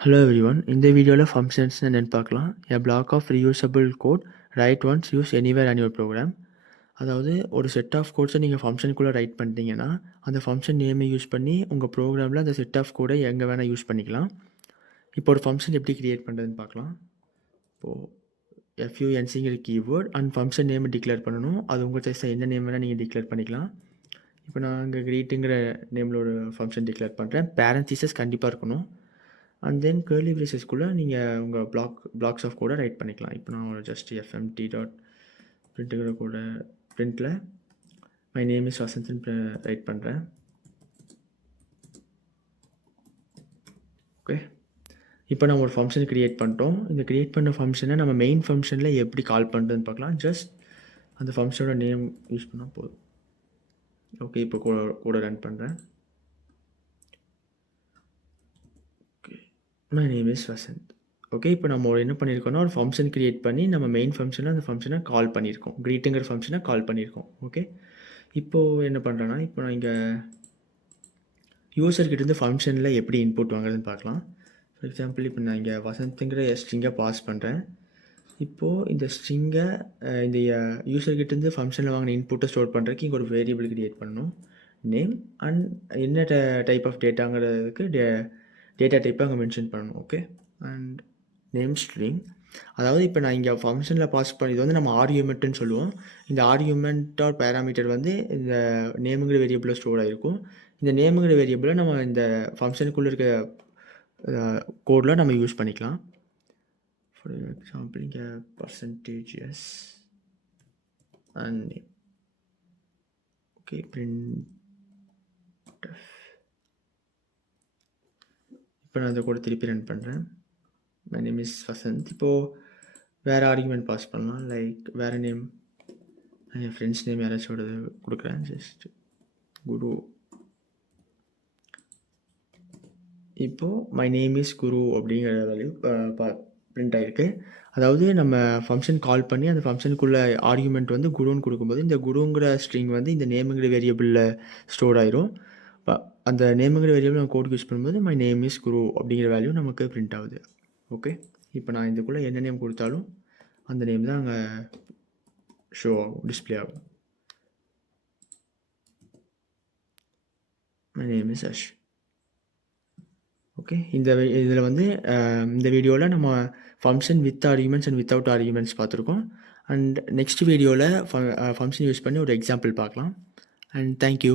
Hello everyone. இந்த வீடியோவில் functions என்னன்னு பார்க்கலாம். A block of reusable code write once use anywhere on your program. அதாவது ஒரு செட் ஆஃப் கோட்ஸை நீங்கள் ஃபங்க்ஷனுக்குள்ளே ரைட் பண்ணிட்டீங்கன்னா அந்த ஃபங்க்ஷன் நேமை யூஸ் பண்ணி உங்கள் ப்ரோக்ராமில் அந்த செட் ஆஃப் கோடை எங்கே வேணால் யூஸ் பண்ணிக்கலாம். இப்போ ஒரு ஃபங்க்ஷன் எப்படி க்ரியேட் பண்ணுறதுன்னு பார்க்கலாம். இப்போது FUNCங்கிற கீவேர்ட் அண்ட் ஃபங்க்ஷன் நேமை டிக்ளேர் பண்ணணும். அது உங்கள் சாய்ஸை என்ன நேம் வேணால் நீங்கள் டிக்ளேர் பண்ணிக்கலாம். இப்போ நான் இங்கே greetங்கிற நேமில் ஒரு ஃபங்க்ஷன் டிக்ளேர் பண்ணுறேன். பேரன்தீசஸ் கண்டிப்பாக இருக்கணும். அண்ட் தென் கர்லி பிரேசஸ்க்குள்ளே நீங்கள் உங்கள் பிளாக்ஸ் ஆஃப் கோடை ரைட் பண்ணிக்கலாம். இப்போ நான் ஒரு ஜஸ்ட் எஃப்எம்டி டாட் பிரிண்ட்டுங்கிற கூட பிரிண்ட்டில் மை நேம் இஸ் வசந்த்னு ரைட் பண்ணுறேன். ஓகே, இப்போ நம்ம ஒரு ஃபங்க்ஷன் க்ரியேட் பண்ணிட்டோம். இந்த க்ரியேட் பண்ண ஃபங்க்ஷனை நம்ம மெயின் ஃபங்க்ஷனில் எப்படி கால் பண்ணுறதுன்னு பார்க்கலாம். ஜஸ்ட் அந்த ஃபங்க்ஷனோட நேம் யூஸ் பண்ணால் போதும். ஓகே, இப்போ கூட ரன் பண்ணுறேன். My name is Vasanth. Okay, இப்போ நம்ம என்ன பண்ணியிருக்கோம்னா ஒரு ஃபங்க்ஷன் க்ரியேட் பண்ணி நம்ம மெயின் ஃபங்க்ஷனில் அந்த ஃபங்க்ஷனை கால் பண்ணியிருக்கோம். க்ரீட்டுங்கிற ஃபங்க்ஷனை கால் பண்ணியிருக்கோம். ஓகே, இப்போது என்ன பண்ணுறேன்னா இப்போ நான் இங்கே யூசர்கிட்டேருந்து ஃபங்க்ஷனில் எப்படி இன்புட் வாங்குறதுன்னு பார்க்கலாம். ஃபார் எக்ஸாம்பிள் இப்போ நான் இங்கே வசந்த்ங்கிற ஸ்ட்ரிங்கை பாஸ் பண்ணுறேன். இப்போது இந்த ஸ்ட்ரிங்கை இந்த யூசர்கிட்டேருந்து ஃபங்க்ஷனில் வாங்கின இன்புட்டை ஸ்டோர் பண்ணுறதுக்கு இங்கே ஒரு வேரியபிள் க்ரியேட் பண்ணணும். நேம் அண்ட் என்ன டைப் ஆஃப் டேட்டாங்கிறதுக்கு டேட்டா டைப்பை அங்கே மென்ஷன் பண்ணணும். ஓகே, அண்ட் நேம் ஸ்ட்ரிங், அதாவது இப்போ நான் இங்கே ஃபங்க்ஷனில் பாஸ் பண்ணி இது வந்து நம்ம ஆர்கியூமெண்ட்டுன்னு சொல்லுவோம். இந்த ஆர்கியூமெண்ட் ஆர் பேராமீட்டர் வந்து இந்த நேமுங்கிற வேரியபிளில் ஸ்டோர் ஆகிருக்கும். இந்த நேமுங்கிற வேரியபிளை நம்ம இந்த ஃபங்க்ஷனுக்குள்ளே இருக்க கோடில் நம்ம யூஸ் பண்ணிக்கலாம். ஃபார் எக்ஸாம்பிள் இங்கே percentages and name. Okay, print. இப்போ நான் அதை கூட திருப்பி ரன் பண்ணுறேன். My name is Vasanth. இப்போது வேறு ஆர்குமெண்ட் பாஸ் பண்ணலாம். லைக் வேறு நேம், என் ஃப்ரெண்ட்ஸ் நேம் யாராச்சோட கொடுக்குறேன். ஜஸ்ட் குரு. இப்போது மை நேம் இஸ் குரு அப்படிங்கிற வேல்யூ பிரிண்ட் ஆகிருக்கு. அதாவது நம்ம ஃபங்க்ஷன் கால் பண்ணி அந்த ஃபங்க்ஷனுக்குள்ளே ஆர்குமெண்ட் வந்து குருன்னு கொடுக்கும்போது இந்த குருங்கிற ஸ்ட்ரிங் வந்து இந்த நேமுங்கிற வேரியபிளில் ஸ்டோர் ஆயிரும். அந்த நேமுங்கிற வேரியபிள் நம்ம கோட் யூஸ் பண்ணும்போது மை நேம் இஸ் குரு அப்படிங்கிற வேல்யூ நமக்கு பிரிண்ட் ஆகுது. ஓகே, இப்போ நான் இதுக்குள்ளே என்ன நேம் கொடுத்தாலும் அந்த நேம் தான் அங்கே ஷோ ஆகும், டிஸ்பிளே ஆகும். My name is Ash. Okay, இதில் வந்து இந்த வீடியோவில் நம்ம function with arguments and without arguments பார்த்துருக்கோம். அண்ட் நெக்ஸ்ட் வீடியோவில் ஃபங்க்ஷன் யூஸ் பண்ணி ஒரு எக்ஸாம்பிள் பார்க்கலாம். And thank you.